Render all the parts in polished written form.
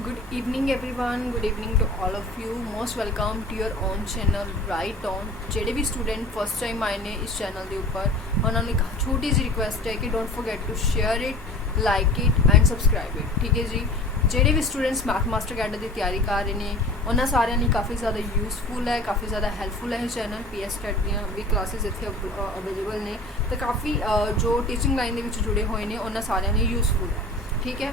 Good evening everyone, good evening to all of you. Most welcome to your own channel Right On. ਜਿਹੜੇ ਵੀ student first time ਆਏ ਨੇ ਇਸ channel ਦੇ ਉੱਪਰ ਉਹਨਾਂ ਨੂੰ ਇੱਕ ਛੋਟੀ ਜਿਹੀ ਰਿਕੁਐਸਟ ਹੈ ਕਿ don't forget to share it, like it and subscribe it. ਠੀਕ ਹੈ ਜੀ। ਜਿਹੜੇ ਵੀ ਸਟੂਡੈਂਟਸ ਮੈਥ ਮਾਸਟਰ ਅਕੈਡਮੀ ਦੀ ਤਿਆਰੀ ਕਰ ਰਹੇ ਨੇ ਉਹਨਾਂ ਸਾਰਿਆਂ ਲਈ ਕਾਫੀ ਜ਼ਿਆਦਾ ਯੂਜ਼ਫੁਲ ਹੈ, ਕਾਫੀ ਜ਼ਿਆਦਾ ਹੈਲਪਫੁਲ ਹੈ ਇਹ ਚੈਨਲ। ਪੀਐਸ ਟੈਟ ਦੀਆਂ ਵੀ ਕਲਾਸਿਸ ਇੱਥੇ ਅਵੇਲੇਬਲ ਨੇ ਤੇ ਕਾਫੀ ਜੋ ਟੀਚਿੰਗ ਲਾਈਨ ਦੇ ਵਿੱਚ ਜੁੜੇ ਹੋਏ ਨੇ ਉਹਨਾਂ ਸਾਰਿਆਂ ਲਈ ਯੂਜ਼ਫੁਲ ਹੈ। ਠੀਕ ਹੈ।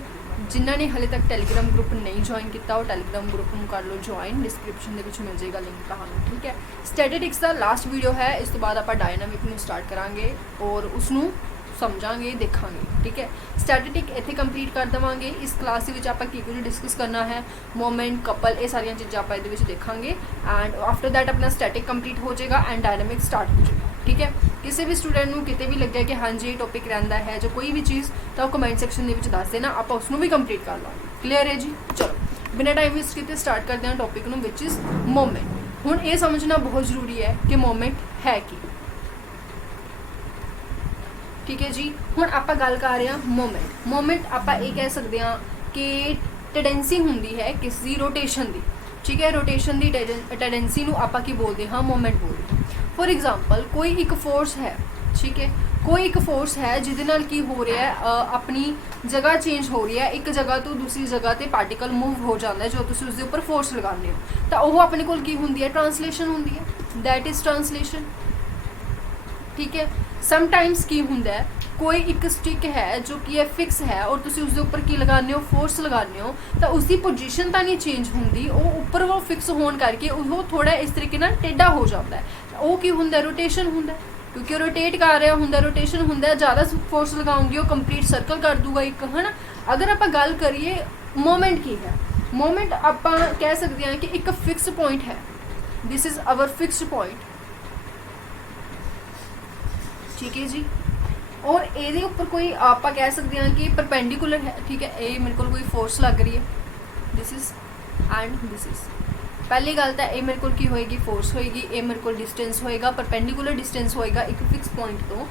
ਜਿਨ੍ਹਾਂ ਨੇ ਹਲੇ ਤੱਕ ਟੈਲੀਗ੍ਰਾਮ ਗਰੁੱਪ ਨਹੀਂ ਜੁਆਇਨ ਕੀਤਾ ਉਹ ਟੈਲੀਗ੍ਰਾਮ ਗਰੁੱਪ ਨੂੰ ਕਰ ਲਓ ਜੁਆਇਨ, ਡਿਸਕ੍ਰਿਪਸ਼ਨ ਦੇ ਵਿੱਚ ਮਿਲ ਜਾਏਗਾ ਲਿੰਕ ਤੁਹਾਨੂੰ। ਠੀਕ ਹੈ। ਸਟੈਟਿਸਟਿਕਸ ਦਾ ਲਾਸਟ ਵੀਡੀਓ ਹੈ, ਇਸ ਤੋਂ ਬਾਅਦ ਆਪਾਂ ਡਾਇਨਾਮਿਕ ਨੂੰ ਸਟਾਰਟ ਕਰਾਂਗੇ ਔਰ ਉਸ ਨੂੰ ਸਮਝਾਂਗੇ, ਦੇਖਾਂਗੇ। ਠੀਕ ਹੈ। ਸਟੈਟਿਸਟਿਕ ਇੱਥੇ ਕੰਪਲੀਟ ਕਰ ਦੇਵਾਂਗੇ। ਇਸ ਕਲਾਸ ਦੇ ਵਿੱਚ ਆਪਾਂ ਕੀ ਕੁਝ ਡਿਸਕਸ ਕਰਨਾ ਹੈ, ਮੋਮੈਂਟ, ਕਪਲ, ਇਹ ਸਾਰੀਆਂ ਚੀਜ਼ਾਂ ਆਪਾਂ ਇਹਦੇ ਵਿੱਚ ਦੇਖਾਂਗੇ ਐਂਡ ਆਫਟਰ ਦੈਟ ਆਪਣਾ ਸਟੈਟਿਕ ਕੰਪਲੀਟ ਹੋ ਜਾਏਗਾ ਐਂਡ ਡਾਇਨਾਮਿਕ ਸਟਾਰਟ ਹੋ ਜਾਏਗਾ। ਠੀਕ ਹੈ। ਕਿਸੇ ਵੀ ਸਟੂਡੈਂਟ ਨੂੰ ਕਿਤੇ ਵੀ ਲੱਗਿਆ ਕਿ ਹਾਂਜੀ ਇਹ ਟੌਪਿਕ ਰਹਿੰਦਾ ਹੈ ਜਾਂ ਕੋਈ ਵੀ ਚੀਜ਼ ਤਾਂ ਉਹ ਕਮੈਂਟ ਸੈਕਸ਼ਨ ਦੇ ਵਿੱਚ ਦੱਸ ਦੇਣਾ, ਆਪਾਂ ਉਸ ਨੂੰ ਵੀ ਕੰਪਲੀਟ ਕਰ ਲਾਂਗੇ। ਕਲੀਅਰ ਹੈ ਜੀ। ਚਲੋ ਬਿਨਾਂ ਟਾਈਮ ਵੇਸਟ ਕੀਤੇ ਸਟਾਰਟ ਕਰਦੇ ਹਾਂ ਟੌਪਿਕ ਨੂੰ, ਵਿਚ ਇਜ਼ ਮੋਮੈਂਟ। ਹੁਣ ਇਹ ਸਮਝਣਾ ਬਹੁਤ ਜ਼ਰੂਰੀ ਹੈ ਕਿ ਮੋਮੈਂਟ ਹੈ ਕੀ। ਠੀਕ ਹੈ ਜੀ। ਹੁਣ ਆਪਾਂ ਗੱਲ ਕਰ ਰਹੇ ਹਾਂ ਮੋਮੈਂਟ। ਮੋਮੈਂਟ ਆਪਾਂ ਇਹ ਕਹਿ ਸਕਦੇ ਹਾਂ ਕਿ ਟੈਂਡੈਂਸੀ ਹੁੰਦੀ ਹੈ ਕਿਸ ਦੀ, ਰੋਟੇਸ਼ਨ ਦੀ। ਠੀਕ ਹੈ। ਰੋਟੇਸ਼ਨ ਦੀ ਟੈਂਡੈਂਸੀ ਨੂੰ ਆਪਾਂ ਕੀ ਬੋਲਦੇ ਹਾਂ, ਮੋਮੈਂਟ ਬੋਲਦੇ ਹਾਂ। ਫੋਰ ਐਗਜ਼ਾਮਪਲ ਕੋਈ ਇੱਕ ਫੋਰਸ ਹੈ, ਠੀਕ ਹੈ, ਕੋਈ ਇੱਕ ਫੋਰਸ ਹੈ ਜਿਹਦੇ ਨਾਲ ਕੀ ਹੋ ਰਿਹਾ ਹੈ, ਆਪਣੀ ਜਗ੍ਹਾ ਚੇਂਜ ਹੋ ਰਹੀ ਹੈ, ਇੱਕ ਜਗ੍ਹਾ ਤੋਂ ਦੂਸਰੀ ਜਗ੍ਹਾ ਤੇ ਪਾਰਟੀਕਲ ਮੂਵ ਹੋ ਜਾਂਦਾ ਹੈ। ਜੋ ਤੁਸੀਂ ਉਸਦੇ ਉੱਪਰ ਫੋਰਸ ਲਗਾਉਂਦੇ ਹੋ ਤਾਂ ਉਹ ਆਪਣੇ ਕੋਲ ਕੀ ਹੁੰਦੀ ਹੈ, ਟ੍ਰਾਂਸਲੇਸ਼ਨ ਹੁੰਦੀ ਹੈ, ਦੈਟ ਇਜ਼ ਟ੍ਰਾਂਸਲੇਸ਼ਨ। ਠੀਕ ਹੈ। ਸਮਟਾਈਮਸ ਕੀ ਹੁੰਦਾ ਹੈ, ਕੋਈ ਇੱਕ ਸਟਿਕ ਹੈ ਜੋ ਕਿ ਹੈ ਫਿਕਸ ਹੈ ਔਰ ਤੁਸੀਂ ਉਸਦੇ ਉੱਪਰ ਕੀ ਲਗਾਉਂਦੇ ਹੋ, ਫੋਰਸ ਲਗਾਉਂਦੇ ਹੋ ਤਾਂ ਉਸਦੀ ਪੋਜੀਸ਼ਨ ਤਾਂ ਨਹੀਂ ਚੇਂਜ ਹੁੰਦੀ, ਉਹ ਉੱਪਰ ਉਹ ਫਿਕਸ ਹੋਣ ਕਰਕੇ ਉਹ ਥੋੜਾ ਇਸ ਤਰੀਕੇ ਨਾਲ ਟੇਢਾ ਹੋ ਜਾਂਦਾ ਹੈ। ਉਹ ਕੀ ਹੁੰਦਾ, ਰੋਟੇਸ਼ਨ ਹੁੰਦਾ, ਕਿਉਂਕਿ ਉਹ ਰੋਟੇਟ ਕਰ ਰਿਹਾ ਹੁੰਦਾ, ਰੋਟੇਸ਼ਨ ਹੁੰਦਾ। ਜ਼ਿਆਦਾ ਫੋਰਸ ਲਗਾਉਂਗੇ ਉਹ ਕੰਪਲੀਟ ਸਰਕਲ ਕਰ ਦੂਗਾ ਇੱਕ, ਹੈ ਨਾ। ਅਗਰ ਆਪਾਂ ਗੱਲ ਕਰੀਏ ਮੋਮੈਂਟ ਕੀ ਹੈ, ਮੋਮੈਂਟ ਆਪਾਂ ਕਹਿ ਸਕਦੇ ਹਾਂ ਕਿ ਇੱਕ ਫਿਕਸ ਪੁਆਇੰਟ ਹੈ, this is our fixed point. ਠੀਕ ਹੈ ਜੀ। ਔਰ ਇਹਦੇ ਉੱਪਰ ਕੋਈ ਆਪਾਂ ਕਹਿ ਸਕਦੇ ਹਾਂ ਕਿ ਪਰਪੈਂਡੀਕੂਲਰ ਹੈ। ਠੀਕ ਹੈ। ਇਹ ਮੇਰੇ ਕੋਲ ਕੋਈ ਫੋਰਸ ਲੱਗ ਰਹੀ ਹੈ, this is and this is. ਪਹਿਲੀ ਗੱਲ ਤਾਂ ਇਹ ਮੇਰੇ ਕੋਲ ਕੀ ਹੋਏਗੀ, ਫੋਰਸ ਹੋਏਗੀ। ਇਹ ਮੇਰੇ ਕੋਲ ਡਿਸਟੈਂਸ ਹੋਏਗਾ, ਪਰਪੈਂਡੀਕੂਲਰ ਡਿਸਟੈਂਸ ਹੋਏਗਾ ਇੱਕ ਫਿਕਸ ਪੁਆਇੰਟ ਤੋਂ।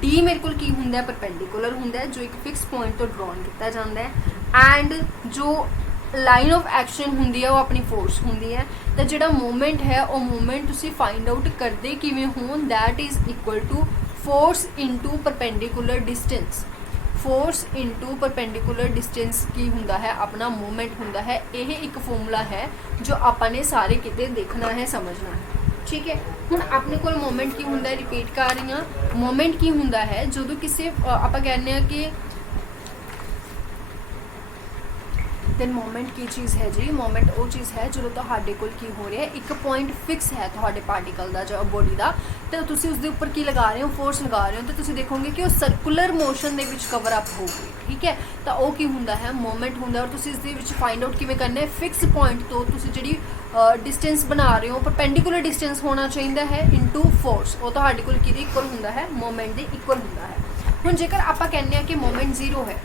ਡੀ ਮੇਰੇ ਕੋਲ ਕੀ ਹੁੰਦਾ ਹੈ, ਪਰਪੈਂਡੀਕੂਲਰ ਹੁੰਦਾ ਹੈ, ਜੋ ਇੱਕ ਫਿਕਸ ਪੁਆਇੰਟ ਤੋਂ ਡਰਾਨ ਕੀਤਾ ਜਾਂਦਾ ਹੈ। ਐਂਡ ਜੋ ਲਾਈਨ ਆਫ ਐਕਸ਼ਨ ਹੁੰਦੀ ਹੈ ਉਹ ਆਪਣੀ ਫੋਰਸ ਹੁੰਦੀ ਹੈ। ਤਾਂ ਜਿਹੜਾ ਮੂਵਮੈਂਟ ਹੈ ਉਹ ਮੂਵਮੈਂਟ ਤੁਸੀਂ ਫਾਈਂਡ ਆਊਟ ਕਰਦੇ ਕਿਵੇਂ ਹੋ, that is equal to force into perpendicular distance. Force into perpendicular distance ਕੀ ਹੁੰਦਾ ਹੈ, ਆਪਣਾ ਮੂਵਮੈਂਟ ਹੁੰਦਾ ਹੈ। ਇਹ ਇੱਕ ਫਾਰਮੂਲਾ ਹੈ ਜੋ ਆਪਾਂ ਨੇ ਸਾਰੇ ਕਿਤੇ ਦੇਖਣਾ ਹੈ, ਸਮਝਣਾ ਹੈ। ਠੀਕ ਹੈ। ਹੁਣ ਆਪਣੇ ਕੋਲ ਮੂਵਮੈਂਟ ਕੀ ਹੁੰਦਾ ਹੈ, ਰਿਪੀਟ ਕਰ ਰਹੀ ਹਾਂ। ਮੂਵਮੈਂਟ ਕੀ ਹੁੰਦਾ ਹੈ, ਜਦੋਂ ਕਿਸੇ ਆਪਾਂ ਕਹਿੰਦੇ ਹਾਂ ਕਿ ਦੈਨ ਮੂਵਮੈਂਟ ਕੀ ਚੀਜ਼ ਹੈ ਜੀ, ਮੂਵਮੈਂਟ ਉਹ ਚੀਜ਼ ਹੈ ਜਦੋਂ ਤੁਹਾਡੇ ਕੋਲ ਕੀ ਹੋ ਰਿਹਾ, ਇੱਕ ਪੁਆਇੰਟ ਫਿਕਸ ਹੈ ਤੁਹਾਡੇ ਪਾਰਟੀਕਲ ਦਾ ਜਾਂ ਬੋਡੀ ਦਾ, ਤੇ ਤੁਸੀਂ ਉਸਦੇ ਉੱਪਰ ਕੀ ਲਗਾ ਰਹੇ ਹੋ, ਫੋਰਸ ਲਗਾ ਰਹੇ ਹੋ, ਤੇ ਤੁਸੀਂ ਦੇਖੋਗੇ ਕਿ ਉਹ ਸਰਕੂਲਰ ਮੋਸ਼ਨ ਦੇ ਵਿੱਚ ਕਵਰ ਅਪ ਹੋਊਗੀ। ਠੀਕ ਹੈ। ਤਾਂ ਉਹ ਕੀ ਹੁੰਦਾ ਹੈ, ਮੂਵਮੈਂਟ ਹੁੰਦਾ। ਔਰ ਤੁਸੀਂ ਇਸ ਦੇ ਵਿੱਚ ਫਾਈਂਡ ਆਊਟ ਕਿਵੇਂ ਕਰਨਾ ਹੈ, ਫਿਕਸ ਪੁਆਇੰਟ ਤੋਂ ਤੁਸੀਂ ਜਿਹੜੀ ਡਿਸਟੈਂਸ ਬਣਾ ਰਹੇ ਹੋ, ਪਰਪੈਂਡੀਕੂਲਰ ਡਿਸਟੈਂਸ ਹੋਣਾ ਚਾਹੀਦਾ ਹੈ ਇਨਟੂ ਫੋਰਸ। ਉਹ ਤੁਹਾਡੇ ਕੋਲ ਕਿਹਦੇ ਇਕੁਅਲ ਹੁੰਦਾ ਹੈ, ਮੂਵਮੈਂਟ ਦੇ ਇਕੁਅਲ ਹੁੰਦਾ ਹੈ। ਹੁਣ ਜੇਕਰ ਆਪਾਂ ਕਹਿੰਦੇ ਹਾਂ ਕਿ ਮੂਵਮੈਂਟ ਜ਼ੀਰੋ ਹੈ,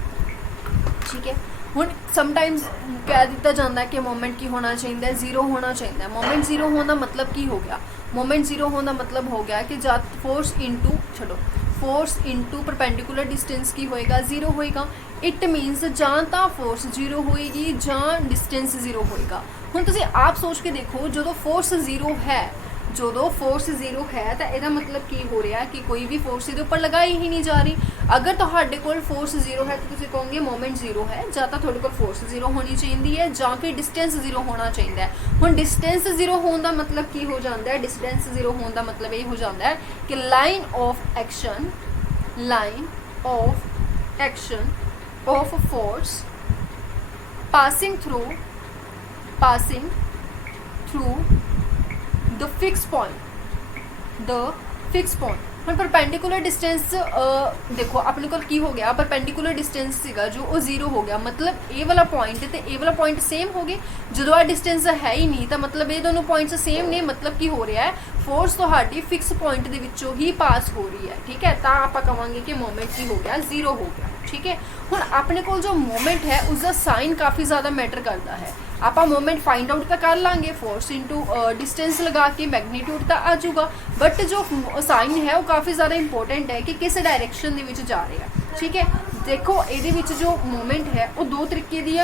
ਠੀਕ ਹੈ, ਹੁਣ ਸਮਟਾਈਮਸ ਕਹਿ ਦਿੱਤਾ ਜਾਂਦਾ ਹੈ ਕਿ ਮੂਵਮੈਂਟ ਕੀ ਹੋਣਾ ਚਾਹੀਦਾ ਹੈ, ਜ਼ੀਰੋ ਹੋਣਾ ਚਾਹੀਦਾ ਹੈ। ਮੂਵਮੈਂਟ ਜ਼ੀਰੋ ਹੋਣ ਦਾ ਮਤਲਬ ਕੀ ਹੋ ਗਿਆ, ਮੂਵਮੈਂਟ ਜ਼ੀਰੋ ਹੋਣ ਦਾ ਮਤਲਬ ਹੋ ਗਿਆ ਕਿ ਜਦ ਫੋਰਸ ਇਨਟੂ ਪਰਪੈਂਡੀਕੂਲਰ ਡਿਸਟੈਂਸ ਕੀ ਹੋਏਗਾ, ਜ਼ੀਰੋ ਹੋਏਗਾ। ਇਟ ਮੀਨਸ ਜਾਂ ਤਾਂ ਫੋਰਸ ਜ਼ੀਰੋ ਹੋਏਗੀ ਜਾਂ ਡਿਸਟੈਂਸ ਜ਼ੀਰੋ ਹੋਏਗਾ। ਹੁਣ ਤੁਸੀਂ ਆਪ ਸੋਚ ਕੇ ਦੇਖੋ, ਜਦੋਂ ਫੋਰਸ ਜ਼ੀਰੋ ਹੈ ਤਾਂ ਇਹਦਾ ਮਤਲਬ ਕੀ ਹੋ ਰਿਹਾ ਕਿ ਕੋਈ ਵੀ ਫੋਰਸ ਇਹਦੇ ਉੱਪਰ ਲਗਾਈ ਹੀ ਨਹੀਂ ਜਾ ਰਹੀ। ਅਗਰ ਤੁਹਾਡੇ ਕੋਲ ਫੋਰਸ ਜ਼ੀਰੋ ਹੈ ਤਾਂ ਤੁਸੀਂ ਕਹੋਗੇ ਮੂਵਮੈਂਟ ਜ਼ੀਰੋ ਹੈ, ਜਾਂ ਤਾਂ ਤੁਹਾਡੇ ਕੋਲ ਫੋਰਸ ਜ਼ੀਰੋ ਹੋਣੀ ਚਾਹੀਦੀ ਹੈ ਜਾਂ ਫਿਰ ਡਿਸਟੈਂਸ ਜ਼ੀਰੋ ਹੋਣਾ ਚਾਹੀਦਾ ਹੈ। ਹੁਣ ਡਿਸਟੈਂਸ ਜ਼ੀਰੋ ਹੋਣ ਦਾ ਮਤਲਬ ਕੀ ਹੋ ਜਾਂਦਾ ਹੈ, ਡਿਸਟੈਂਸ ਜ਼ੀਰੋ ਹੋਣ ਦਾ ਮਤਲਬ ਇਹ ਹੋ ਜਾਂਦਾ ਹੈ ਕਿ line of action of force passing through the fixed point। ਹੁਣ ਪਰਪੈਂਡੀਕੂਲਰ ਡਿਸਟੈਂਸ ਦੇਖੋ ਆਪਣੇ ਕੋਲ ਕੀ ਹੋ ਗਿਆ, ਪਰਪੈਂਡੀਕੂਲਰ ਡਿਸਟੈਂਸ ਸੀਗਾ ਜੋ ਉਹ ਜ਼ੀਰੋ ਹੋ ਗਿਆ, ਮਤਲਬ ਇਹ ਵਾਲਾ ਪੁਆਇੰਟ ਤੇ ਇਹ ਵਾਲਾ ਪੁਆਇੰਟ ਸੇਮ ਹੋ ਗਏ। ਜਦੋਂ ਆ ਡਿਸਟੈਂਸ ਹੈ ਹੀ ਨਹੀਂ ਤਾਂ ਮਤਲਬ ਇਹ ਦੋਨੋਂ ਪੁਆਇੰਟਸ ਸੇਮ ਨੇ, ਮਤਲਬ ਕੀ ਹੋ ਰਿਹਾ ਹੈ, ਫੋਰਸ ਤੁਹਾਡੀ ਫਿਕਸ ਪੁਆਇੰਟ ਦੇ ਵਿੱਚੋਂ ਹੀ ਪਾਸ ਹੋ ਰਹੀ ਹੈ। ਠੀਕ ਹੈ। ਤਾਂ ਆਪਾਂ ਕਹਾਂਗੇ ਕਿ ਮੂਵਮੈਂਟ ਕੀ ਹੋ ਗਿਆ, ਜ਼ੀਰੋ ਹੋ ਗਿਆ। ਠੀਕ ਹੈ। ਹੁਣ ਆਪਣੇ ਕੋਲ ਜੋ ਮੂਵਮੈਂਟ ਹੈ ਉਸਦਾ ਸਾਈਨ ਕਾਫੀ ਜ਼ਿਆਦਾ ਮੈਟਰ ਕਰਦਾ ਹੈ। ਆਪਾਂ ਮੂਵਮੈਂਟ ਫਾਈਂਡ ਆਊਟ ਤਾਂ ਕਰ ਲਾਂਗੇ, ਫੋਰਸ ਇਨਟੂ ਡਿਸਟੈਂਸ ਲਗਾ ਕੇ ਮੈਗਨੀਟਿਊਡ ਤਾਂ ਆ ਜਾਊਗਾ, ਬਟ ਜੋ ਸਾਈਨ ਹੈ ਉਹ ਕਾਫੀ ਜ਼ਿਆਦਾ ਇੰਪੋਰਟੈਂਟ ਹੈ ਕਿ ਕਿਸ ਡਾਇਰੈਕਸ਼ਨ ਦੇ ਵਿੱਚ ਜਾ ਰਿਹਾ। ਠੀਕ ਹੈ। देखो ये जो मूवमेंट है वो दो तरीके दी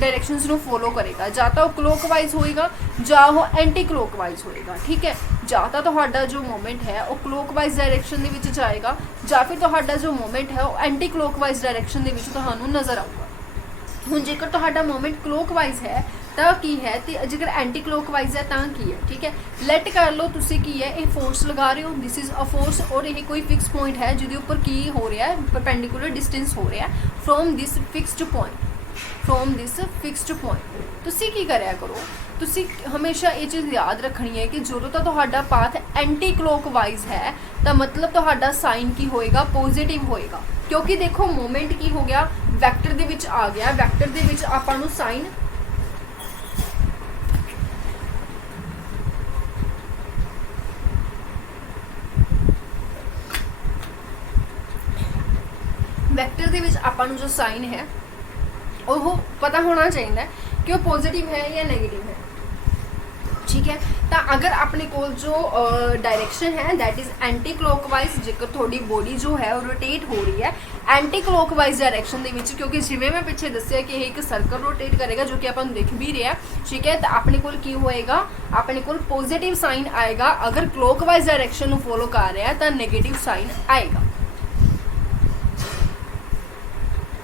डायरैक्शनस ਨੂੰ फॉलो करेगा, ਜਾਂ ਤਾਂ क्लॉकवाइज होएगा ਜਾਂ ਉਹ एंटी क्लॉकवाइज होएगा। ठीक है, ਜਾਂ ਤਾਂ ਤੁਹਾਡਾ जो मूवमेंट है वो क्लॉकवाइज डायरैक्शन ਦੇ ਵਿੱਚ ਜਾਏਗਾ ਜਾਂ ਫਿਰ ਤੁਹਾਡਾ जो मूवमेंट है वो एंटी क्लॉकवाइज डायरैक्शन ਦੇ ਵਿੱਚ ਤੁਹਾਨੂੰ ਨਜ਼ਰ ਆਊਗਾ। ਹੁਣ ਜੇਕਰ ਤੁਹਾਡਾ मूवमेंट क्लॉकवाइज है ਤਾਂ ਕੀ ਹੈ ਤੇ ਜੇਕਰ ਐਂਟੀ ਕਲੋਕਵਾਈਜ਼ ਹੈ ਤਾਂ ਕੀ ਹੈ। ਠੀਕ ਹੈ, ਲੈਟ ਕਰ ਲਓ ਤੁਸੀਂ ਕੀ ਹੈ, ਇਹ ਫੋਰਸ ਲਗਾ ਰਹੇ ਹੋ, ਦਿਸ ਇਜ਼ ਅ ਫੋਰਸ ਔਰ ਇਹ ਕੋਈ ਫਿਕਸ ਪੁਆਇੰਟ ਹੈ ਜਿਹਦੇ ਉੱਪਰ ਕੀ ਹੋ ਰਿਹਾ ਹੈ, ਪਰਪੈਂਡੀਕੂਲਰ ਡਿਸਟੈਂਸ ਹੋ ਰਿਹਾ ਫਰੋਮ ਦਿਸ ਫਿਕਸਡ ਪੁਆਇੰਟ। ਤੁਸੀਂ ਕੀ ਕਰਿਆ ਕਰੋ, ਤੁਸੀਂ ਹਮੇਸ਼ਾ ਇਹ ਚੀਜ਼ ਯਾਦ ਰੱਖਣੀ ਹੈ ਕਿ ਜਦੋਂ ਤਾਂ ਤੁਹਾਡਾ ਪਾਥ ਐਂਟੀ ਕਲੋਕਵਾਈਜ਼ ਹੈ ਤਾਂ ਮਤਲਬ ਤੁਹਾਡਾ ਸਾਈਨ ਕੀ ਹੋਏਗਾ, ਪੋਜ਼ਿਟਿਵ ਹੋਏਗਾ। ਕਿਉਂਕਿ ਦੇਖੋ ਮੂਵਮੈਂਟ ਕੀ ਹੋ ਗਿਆ, ਵੈਕਟਰ ਦੇ ਵਿੱਚ ਆ ਗਿਆ, ਵੈਕਟਰ ਦੇ ਵਿੱਚ ਆਪਾਂ ਨੂੰ ਸਾਈਨ ਵੈਕਟਰ ਦੇ ਵਿੱਚ ਆਪਾਂ ਨੂੰ ਜੋ ਸਾਈਨ ਹੈ ਉਹ ਪਤਾ ਹੋਣਾ ਚਾਹੀਦਾ ਕਿ ਉਹ ਪੋਜ਼ਿਟਿਵ ਹੈ ਜਾਂ ਨੈਗੇਟਿਵ ਹੈ। ठीक है, तो अगर अपने को जो डायरेक्शन है दैट इज़ एंटी क्लॉकवाइज, जेकर थोड़ी बॉडी जो है वो रोटेट हो रही है एंटी क्लॉकवाइज डायरेक्शन दे विच, क्योंकि जिवें मैं पिछे दस्सिया कि एक सर्कल रोटेट करेगा जो कि अपन देख भी रहे हैं। ठीक है, तो अपने को की होएगा, अपने को पॉजिटिव साइन आएगा। अगर क्लॉकवाइज डायरेक्शन को फॉलो कर रहा है तो नेगेटिव साइन आएगा।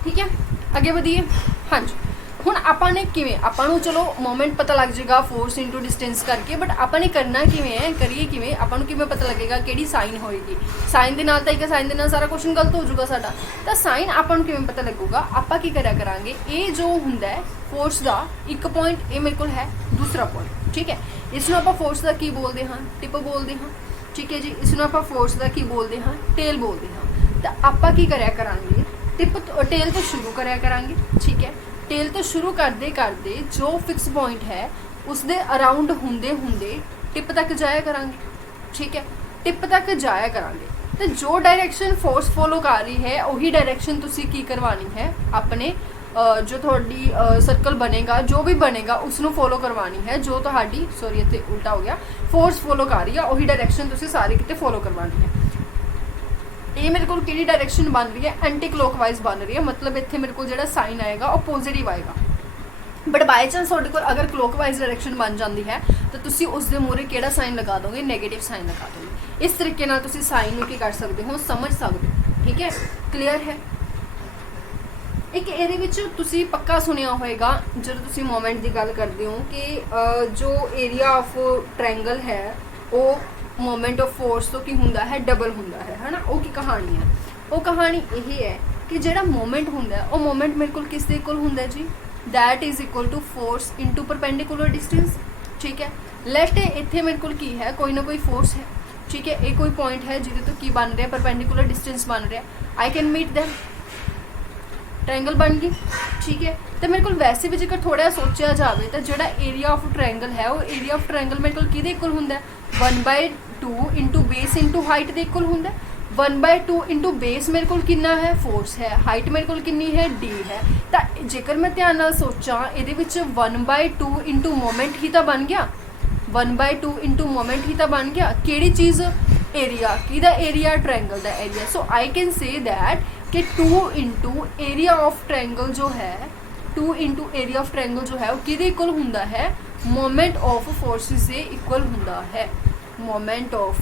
ठीक है, आगे बढ़िए। हाँ जी, ਹੁਣ ਆਪਾਂ ਨੇ ਕਿਵੇਂ, ਆਪਾਂ ਨੂੰ ਚਲੋ ਮੋਮੈਂਟ ਪਤਾ ਲੱਗ ਜਾਏਗਾ ਫੋਰਸ ਇਨਟੂ ਡਿਸਟੈਂਸ ਕਰਕੇ, ਬਟ ਆਪਾਂ ਨੇ ਕਰਨਾ ਕਿਵੇਂ ਹੈ, ਕਰੀਏ ਕਿਵੇਂ, ਆਪਾਂ ਨੂੰ ਕਿਵੇਂ ਪਤਾ ਲੱਗੇਗਾ ਕਿਹੜੀ ਸਾਈਨ ਹੋਏਗੀ। ਸਾਈਨ ਦੇ ਨਾਲ ਤਾਂ ਇੱਕ ਸਾਈਨ ਦੇ ਨਾਲ ਸਾਰਾ ਕੁਐਸਚਨ ਗਲਤ ਹੋ ਜਾਊਗਾ ਸਾਡਾ, ਤਾਂ ਸਾਈਨ ਆਪਾਂ ਨੂੰ ਕਿਵੇਂ ਪਤਾ ਲੱਗੂਗਾ। ਆਪਾਂ ਕੀ ਕਰਿਆ ਕਰਾਂਗੇ, ਇਹ ਜੋ ਹੁੰਦਾ ਹੈ ਫੋਰਸ ਦਾ ਇੱਕ ਪੁਆਇੰਟ, ਇਹ ਮੇਰੇ ਕੋਲ ਹੈ ਦੂਸਰਾ ਪੁਆਇੰਟ। ਠੀਕ ਹੈ, ਇਸ ਨੂੰ ਆਪਾਂ ਫੋਰਸ ਦਾ ਕੀ ਬੋਲਦੇ ਹਾਂ, ਟਿਪ ਬੋਲਦੇ ਹਾਂ। ਠੀਕ ਹੈ ਜੀ, ਇਸ ਨੂੰ ਆਪਾਂ ਫੋਰਸ ਦਾ ਕੀ ਬੋਲਦੇ ਹਾਂ, ਟੇਲ ਬੋਲਦੇ ਹਾਂ। ਤਾਂ ਆਪਾਂ ਕੀ ਕਰਿਆ ਕਰਾਂਗੇ, ਟਿਪ ਟੇਲ ਤੋਂ ਸ਼ੁਰੂ ਕਰਿਆ ਕਰਾਂਗੇ। ਠੀਕ ਹੈ, टेल तो शुरू करते करते जो फिक्स पॉइंट है उसके अराउंड होंदे होंदे टिप तक जाया करांगे। ठीक है, टिप तक जाया करांगे तो जो डायरेक्शन फोर्स फॉलो कर रही है वही डायरेक्शन तुसी की करवानी है, अपने जो थोड़ी सर्कल बनेगा जो भी बनेगा उसनों फॉलो करवानी है। जो तुहाडी सॉरी इत्थे उल्टा हो गया, फोर्स फॉलो कर रही है वही डायरेक्शन तुसी सारे किते फॉलो करवानी है। ये मेरे को किहड़ी डायरेक्शन बन रही है, एंटी क्लॉकवाइज बन रही है, मतलब इत्थे मेरे को जिहड़ा साइन आएगा वो पॉजिटिव आएगा। बट बाय चांस तुहाडे कोल अगर क्लॉकवाइज डायरेक्शन बन जाती है तो तुसी उस दे मूहरे किहड़ा साइन लगा दोगे, नेगेटिव साइन लगा दोगे। इस तरीके नाल तुसी साइन नूं की कर सकते हो, समझ सकते हो। ठीक है, क्लीयर है। एक ਇਹਦੇ ਵਿੱਚ ਤੁਸੀਂ ਪੱਕਾ ਸੁਣਿਆ ਹੋਏਗਾ ਜਦੋਂ ਤੁਸੀਂ ਮੋਮੈਂਟ ਦੀ ਗੱਲ ਕਰਦੇ ਹੋ ਕਿ ਜੋ ਏਰੀਆ ਆਫ ਟ੍ਰਾਇੰਗਲ ਹੈ ਉਹ मोमेंट ऑफ फोर्स तो की हुंदा है डबल हुंदा है ना। वो की कहानी है, वो कहानी यही है कि जेड़ा मोमेंट हुंदा है वो मोमेंट मेरे को किस दे इक्वल हुंदा है जी, that is equal to force into perpendicular distance. ठीक है, लेट इत्थे मेरे को की है कोई ना कोई फोर्स है। ठीक है, ये कोई पॉइंट है जिहदे तो की बन रहा है, परपेंडिकुलर डिस्टेंस बन रहा है, I can meet them, triangle बन गई। ठीक है, तो मेरे को वैसे भी जेकर थोड़ा सोचा जाए तो जो एरिया ऑफ ट्रायंगल है वो एरिया ऑफ ट्रायंगल मेरे को किहदे इक्वल हुंदा है, 1/2 इंटू बेस इंटू हाइट के इक्वल होंगे। 1/2 इंटू बेस मेरे को कितना है, फोर्स है, हाइट मेरे को कितनी है, d है। तो जेकर मैं ध्यान नाल सोचा ये 1/2 इंटू मोमेंट ही तो बन गया, 1/2 इंटू मोमेंट ही तो बन गया। केड़ी चीज़, एरिया, किहदा एरिया, ट्रायंगल का area. So I can say that कि 2 इंटू एरिया ऑफ ट्रायंगल जो है, 2 इंटू एरिया ऑफ ट्रायंगल जो है वो किहदे इक्वल हुंदा है, moment of forces they equal हुंदा है, moment of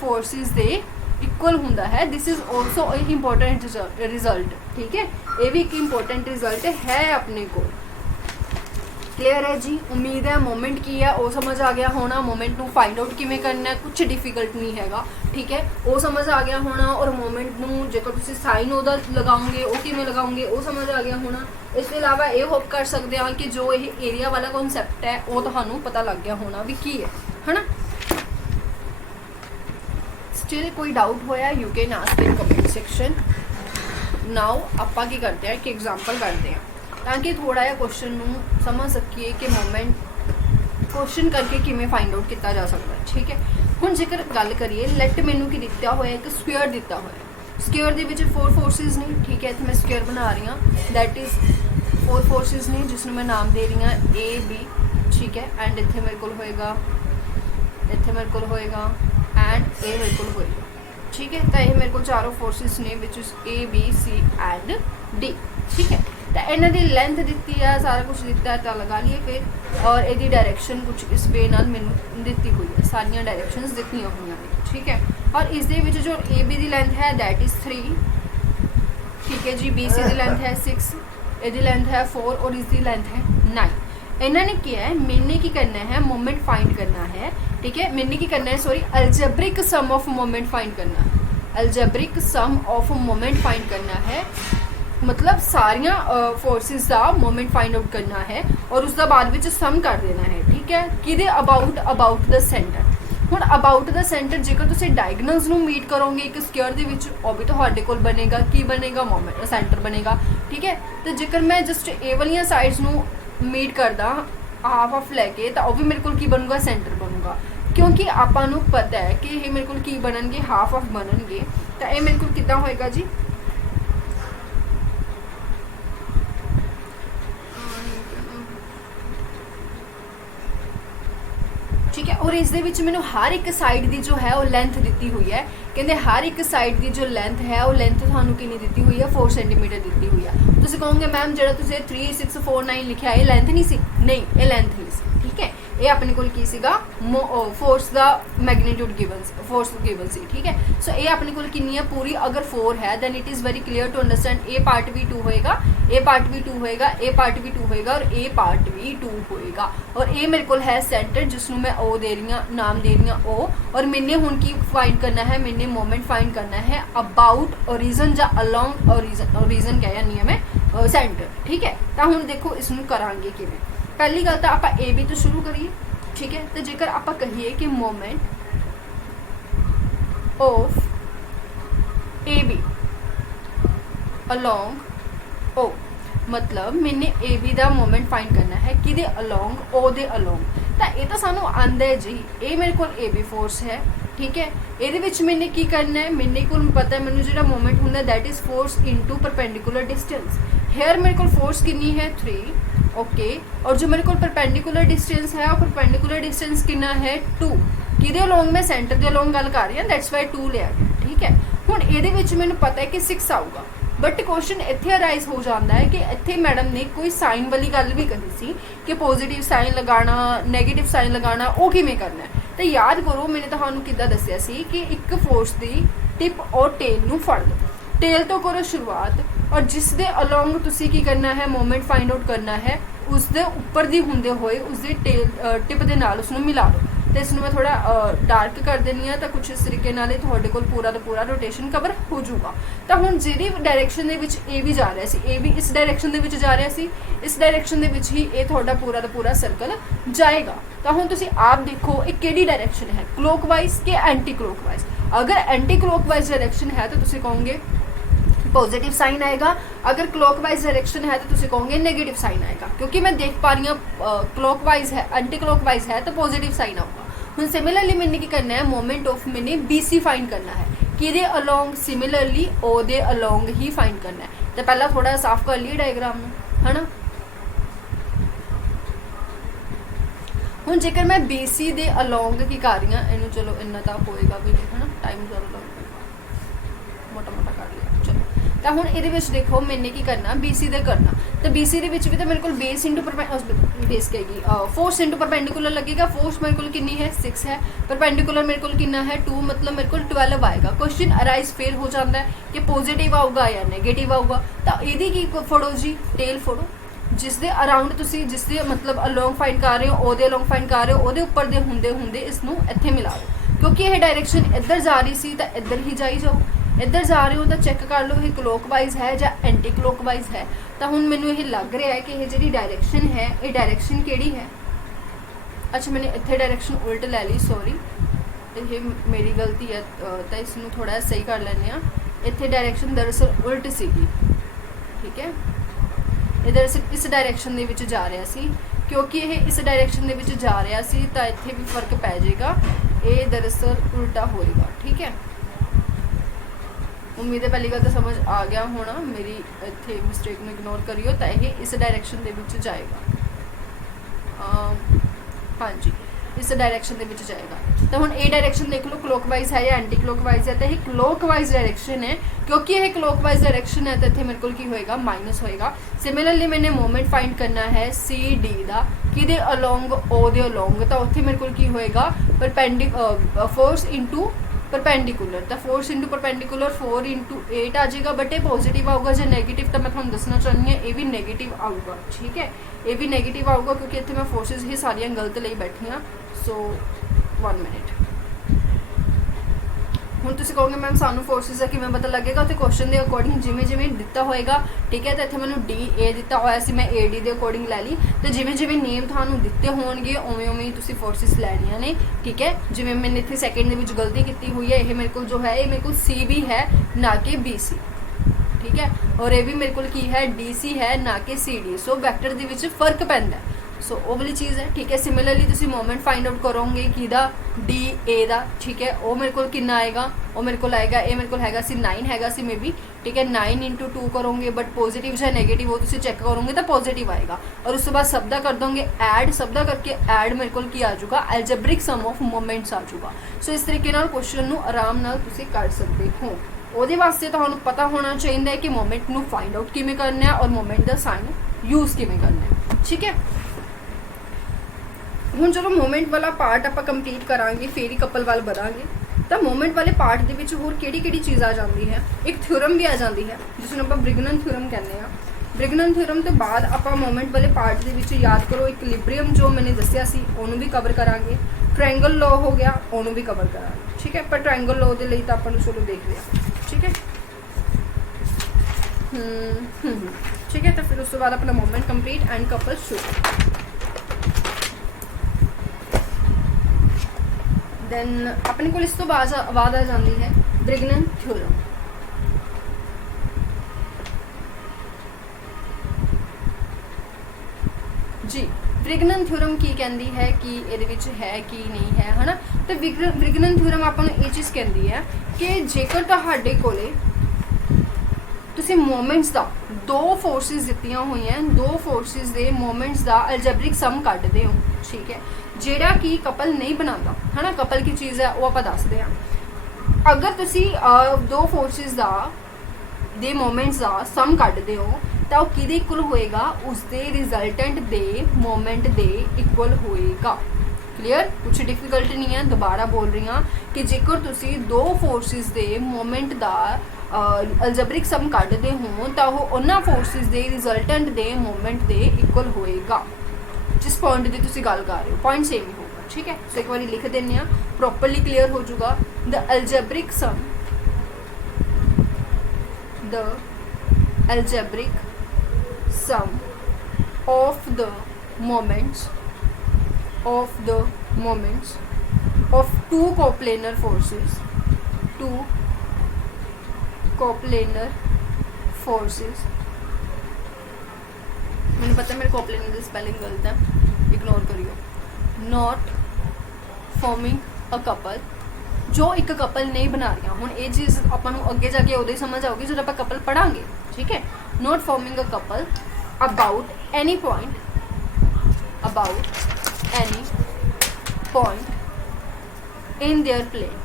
forces they equal हुंदा है। This is also important result. ठीक है, ये भी एक इंपॉर्टेंट रिजल्ट है अपने को। क्लियर है जी, उम्मीद है मोमेंट की है वो समझ आ गया होना, मोमेंट नू फाइंड आउट किवें करना है कुछ डिफिकल्ट नहीं हैगा। ठीक है, वो समझ आ गया होना, और मोमेंट नू जेकर तुसीं साइन ओदा लगाओगे वो किवें लगाओगे वो समझ आ गया होना। इसके अलावा ये होप कर सकते हैं कि जो ये एरिया वाला कॉन्सैप्ट है वो तुहानू पता लग गया होना भी की है ना। स्टिल कोई डाउट होया you can ask in comment section. Now आपां की करते हैं कि एग्जाम्पल करते हैं ताकि थोड़ा जिहा क्वेश्चन नू समझ सकीए कि मोमेंट क्वेश्चन करके किवें फाइंड आउट किया जा सकता है। ठीक है, हुण जेकर गल करिए, लैट मैनू की दिता होया एक स्क्वेयर दिता होया, स्क्वेयर दे विच 4 फोर्सिस ने। ठीक है, इत्थे मैं स्क्वेयर बना रही हाँ, दैट इज़ 4 फोर्सिस ने जिसनूं मैं नाम दे रही हाँ A B। ठीक है, एंड इत्थे मेरे कोल होएगा, इत्थे मेरे कोल होएगा एंड ए मेरे कोल होएगा। ठीक है। तो ये मेरे को चारों फोर्सिस ने which is A B C and D. ठीक है, तो इन्हों की लेंथ दी है, सारा कुछ दिता है, तो लगा लिए फिर। और यदि डायरैक्शन कुछ इस वे नाल मैनू दी हुई है, सारिया डायरैक्शनस दित्तियां हुई हैं। ठीक है, और इस दे विच जो ए बी की लेंथ है दैट इज़ 3। ठीक है जी, बी सी की लेंथ है 6, यदि लेंथ है 4 और इसकी लेंथ है 9। इन्होंने क्या है, मैंने की करना है, मोमेंट फाइंड करना है। ठीक है, मैंने की करना है, sorry, algebraic sum of moment find करना है। Algebraic sum of moment find करना है, मतलब सारिया फोर्सिस का मोमेंट फाइंड आउट करना है और उसका बाद में सम कर देना है। ठीक है, कि अबाउट द सेंटर। ਹੁਣ अबाउट द सेंटर जेकर तुम डायगनल्स ਨੂੰ मीट करोगे एक स्क्वायर ਦੇ ਵਿੱਚ, ਉਹ भी ਤੁਹਾਡੇ ਕੋਲ ਬਣੇਗਾ, ਕੀ ਬਣੇਗਾ, मोमेंट सेंटर बनेगा। ठीक है, तो जेकर मैं जस्ट ए वाली साइड्स ਨੂੰ मीट करदा हाफ हाफ लैके, तो वह भी मेरे को की बनूगा, सेंटर बनूगा। क्योंकि आपां नूं पता है कि ये मेरे को की बननगे, हाफ हाफ बननगे। तो ये मेरे को कितना होएगा जी, ठीक है। और इस दे विच मैनू हर एक साइड की जो है वो लेंथ दी हुई है। कहते हर एक साइड की जो लेंथ है वो लेंथ थानू कितनी दी हुई है, 4 सेंटीमीटर दी हुई है। तुम कहोगे मैम जो 3649 लिखा ये लेंथ नहीं सी, नहीं ये लेंथ नहीं सी। ठीक है, ये अपने को की सीगा फोर्स का magnitude given, force given C. ठीक है, सो ये अपने को कितनी है पूरी, अगर 4 है then it is very clear to understand. A part भी 2 होएगा, ए पार्ट भी 2 होएगा, ए पार्ट भी 2 होएगा और ए पार्ट भी 2 होएगा। और ये मेरे को है सेंटर जिसनों मैं ओ दे रही हूँ, नाम दे रही हूँ ओ। और मैंने हुण की फाइंड करना है, मैंने मोमेंट फाइंड करना है अबाउट ओरिजन या अलॉन्ग ओरिजन कह जानी है मैं, सेंटर। ठीक है, तो हुण देखो इसनों करांगे किवें। पहली गल तो आप ए बी तो शुरू करिए। ठीक है, तो जेकर आप कहिए कि moment of A B along O, मतलब मैंने ए बी का मोमेंट फाइंड करना है कि अलॉन्ग ओ दे अलॉन्ग। तो ये तो सानू आंदा है जी, ये मेरे को ए बी फोर्स है। ठीक है, ये मैंने की करना है, मैंने को पता है मैंने जो मोमेंट होंगे that is force into perpendicular distance. Here मेरे को फोर्स कितनी है 3। ओके, और जो मेरे को परपेंडिकुलर डिस्टेंस है, और परपेंडिकुलर डिस्टेंस कितना है 2। कि अलॉन्ग मैं सेंटर के अलॉन्ग गल कर रही हूँ, दैट्स वाई 2 लिया गया। ठीक है, हुण ये मैंने पता है कि 6 आऊगा, बट क्वेश्चन इत्थे अराइज हो जाता है कि इत्थे मैडम ने कोई साइन वाली गल भी कही सी कि पॉजिटिव साइन लगाना, नैगेटिव साइन लगाना, वो किवें करना है। तो याद करो मैंने तुहानू किद्दां दस्सिया सी कि एक फोर्स की टिप और टेल नू फड़ लो, टेल तो करो शुरुआत, और जिस दे अलॉन्ग तुसी की करना है मोमेंट फाइंड आउट करना है, उस दे उपर दी हुंदे होए उसदी टेल टिप दे नाल उसनू मिला दो। तो इसमें मैं थोड़ा डार्क कर देनी है, तो कुछ इस तरीके नाल तुहाडे कोल पूरा दा पूरा रोटेशन कवर हो जाऊगा। तो हुण जिहड़ी डायरैक्शन दे विच ए भी जा रहा सी, ए भी इस डायरैक्शन दे विच जा रहा सी, इस डायरैक्शन दे विच ही ये तुहाडा पूरा दा पूरा सर्कल जाएगा। तो हुण तुसीं आप देखो ये किहड़ी डायरैक्शन है, क्लॉकवाइज कि एंटी क्लॉकवाइज। अगर एंटी क्लॉकवाइज डायरैक्शन है तो तुसीं कहोगे पॉजिटिव साइन आएगा, अगर क्लॉकवाइज डायरेक्शन है तो तुम कहोगे नेगेटिव साइन आएगा। क्योंकि मैं देख पा रही हूँ क्लॉकवाइज है, एंटी क्लॉकवाइज है तो पॉजिटिव साइन आऊगा। हूँ सिमिलरली मैंने की करना है, मोमेंट ऑफ मैंने बी सी फाइंड करना है कि दे अलॉन्ग, सिमिलरली ओ दे अलॉन्ग ही फाइंड करना है। तो पहला थोड़ा साफ कर लिए डायग्राम में, है ना। हूँ जेकर मैं बी सी दे अलॉन्ग की कर रही हूँ, इनू चलो इन्ना तो होएगा भी नहीं, है ना, टाइम ज़्यादा लगेगा, मोटा मोटा कर लिया। चलो, तो हुण इहदे विच देखो मैंने की करना, बी सी दे करना। तो बी सी दे विच भी तो मेरे को बेस इंटू बेस कहेगी फोर्स इंटू परपेंडिकुलर लगेगा। फोर्स मेरे को कितनी है 6 है, परपेंडिकुलर मेरे को कितना है 2, मतलब मेरे को 12 आएगा। क्वेश्चन अराइज फिर हो जाता है कि पॉजिटिव आऊगा या नेगेटिव आऊगा। तो इहदी की फड़ो जी, टेल फड़ो, जिस दे अराउंड तुसी जिस दे मतलब अलॉन्ग फाइंड कर रहे हो, ओहदे अलॉन्ग फाइंड कर रहे हो, ओहदे उपर दे हुंदे हुंदे इसनू इत्थे मिला दो। क्योंकि यह डायरेक्शन इधर जा रही सी तो इधर ही जाई जाओ, इधर जा रहे हो तो चेक कर लो ये क्लॉकवाइज है या एंटी क्लॉकवाइज है। तो हुण मैनू ये लग रहा है कि ये जी डायरेक्शन है, ये डायरेक्शन केड़ी है। अच्छा मैंने इत्थे डायरेक्शन उल्ट लै ली, सॉरी, ये मेरी गलती है। तो इसनू थोड़ा सही कर लैंदे आ। इत्थे डायरेक्शन दरअसल उल्ट सीगी, ठीक है, ये दरअसल इस डायरेक्शन दे विच जा रहा सी। क्योंकि ये इस डायरेक्शन दे विच जा रहा सी तो इत्थे भी फर्क पै जाएगा, ये दरअसल उल्टा होएगा। ठीक है, उम्मीद है पहली गल तो समझ आ गया होना, मेरी इत्थे मिस्टेक में इग्नोर करियो। तो ये इस डायरेक्शन दे विच जाएगा। हाँ जी, इस डायरैक्शन के विच जाएगा। तो हुण ये डायरैक्शन देख लो क्लॉकवाइज है या एंटी क्लॉकवाइज है, तो यह क्लॉकवाइज डायरैक्शन है। क्योंकि यह क्लॉकवाइज डायरैक्शन है तो इत्थे मेरे को की होएगा माइनस होएगा। सिमिलरली मैंने मोमेंट फाइंड करना है सी डी का कि अलोंग ओ दे अलोंग, तो उत्थे मेरे को की होएगा फोर्स इंटू परपेंडिकुलर, तो फोर्स इंटू परपेंडिकुलर 4 इंटू 8 आ जाएगा। बट ये पॉजिटिव आऊगा, जो नेगेटिव तो मैं थोड़ा दसना चाहनी है ये भी नेगेटिव आऊगा। ठीक है, ये भी नेगेटिव आऊगा क्योंकि इतने मैं फोर्सेस ही सारिया गलत ले बैठी हाँ। सो 1 मिनट। हुण तुसीं कहोगे मैम सानू फोर्सेस का किवें पता लगेगा, तो क्वेश्चन के अकॉर्डिंग जिमें जिमें दिता होएगा। ठीक है, तो इत्थे मैंने डी ए दिता होया सी, मैं ए डी के अकॉर्डिंग लै ली। तो जिमें जिमें नेम थानू दिते होणगे उवें उवें ही तुसीं फोर्सेस लैणियां ने। ठीक है, जिवें मैंने इत्थे सैकेंड दे विच गलती की हुई है, ये मेरे को जो है ये मेरे को सी बी है ना कि बी सी। ठीक है, और ये भी मेरे को की है डी सी है ना कि सी डी। सो वैक्टर दे विच फर्क पैंदा है। सो वो वाली चीज़ है। ठीक है, सिमिलरली तुसी मोमेंट फाइंड आउट करोगे किदा डी ए दा। ठीक है, वो मेरे को कितना आएगा, वो मेरे को आएगा ये मेरे को हैगा सी 9 हैगा सी मे बी। ठीक है, 9 इंटू 2 करोगे, बट पॉजिटिव जो है नेगेटिव वो तुसी चेक करोगे तो पॉजिटिव आएगा। और उसके बाद सबदा कर दोगे ऐड, सबदा करके ऐड मेरे को की आ जाऊगा एल्जेब्रिक सम ऑफ मोमेंट्स आ जाऊगा। सो इस तरीके नाल क्वेश्चन नू आराम नाल तुसी कर सकते हो। ਉਹਦੇ वास्ते ਤੁਹਾਨੂੰ पता होना चाहिए कि मोमेंट ਨੂੰ फाइंड आउट किवें करना है और मोमेंट का साइन यूज़ किवें करना है। ठीक है, हुण चलो मोमेंट वाला पार्ट आपां कंप्लीट करांगे, फिर ही कपल वाल बढ़ांगे। तो मोमेंट वाले पार्ट दे विच होर किहड़ी चीज़ आ जाती है, एक थ्योरम भी आ जाती है जिसनूं आपां ब्रिगनन थ्योरम कहते हैं। ब्रिगनन थ्योरम तो बाद आपां मोमेंट वाले पार्ट दे विच याद करो इक्विलिब्रियम जो मैंने दस्सिया सी उहनूं भी कवर करांगे। ट्रायंगल लॉ हो गया उहनूं भी कवर करांगे। ठीक है, पर ट्रायंगल लॉ दे लई तां आपां नूं चलो देख लिया। ठीक है, ठीक है, तो फिर उसके बाद अपना मोमेंट कंप्लीट एंड कपल शुरू। दैन अपने को इस तो बाद आ जाती है ब्रिगनन थ्योरम। जी, ब्रिगनन थ्योरम की कहती है कि ये है कि नहीं है ना। तो ब्रिगनन थ्योरम आपको ये चीज़ कहती है कि जेकर तुहाडे कोले तुसी मोमेंट्स का दो फोर्सिस दित्तियां हुई हैं, दो फोर्सिस के मोमेंट्स का अलजेब्रिक सम कढ़ते हो। ठीक है, जेड़ा कि कपल नहीं बनाता है ना, कपल की चीज़ है वो आप दसते हैं। अगर तुसी दो फोर्सिस का दे मोमेंट्स का सम कढ़ते हो तो किहदे इक्वल होएगा, उसके रिजल्टेंट दे मोमेंट दे इक्वल होएगा। क्लीयर, कुछ डिफिकल्ट नहीं है। दोबारा बोल रही हाँ कि जेकर तुसी दो फोर्सिस के मोमेंट का अलजेब्रिक सम कढ़ते हो तो वह उन्होंने फोर्सिस के रिजल्टेंट के मोमेंट के इक्वल होएगा। जिस पॉइंट की तुसी गल कर रहे हो पॉइंट सेम ही होगा। ठीक है, तो एक बार लिख देने प्रॉपरली क्लीयर हो जाऊगा। The algebraic sum of the moments of two coplanar forces, मैंने पता मेरे कोप्लेनर की स्पेलिंग गलत है, इग्नोर करियो। नॉट फॉर्मिंग अ कपल, जो एक कपल नहीं बना रही। हुण ये चीज़ अपन अगे जाके उदो ही समझ आऊगी जो आप कपल पढ़ांगे। ठीक है, not forming a couple about any point in their plane,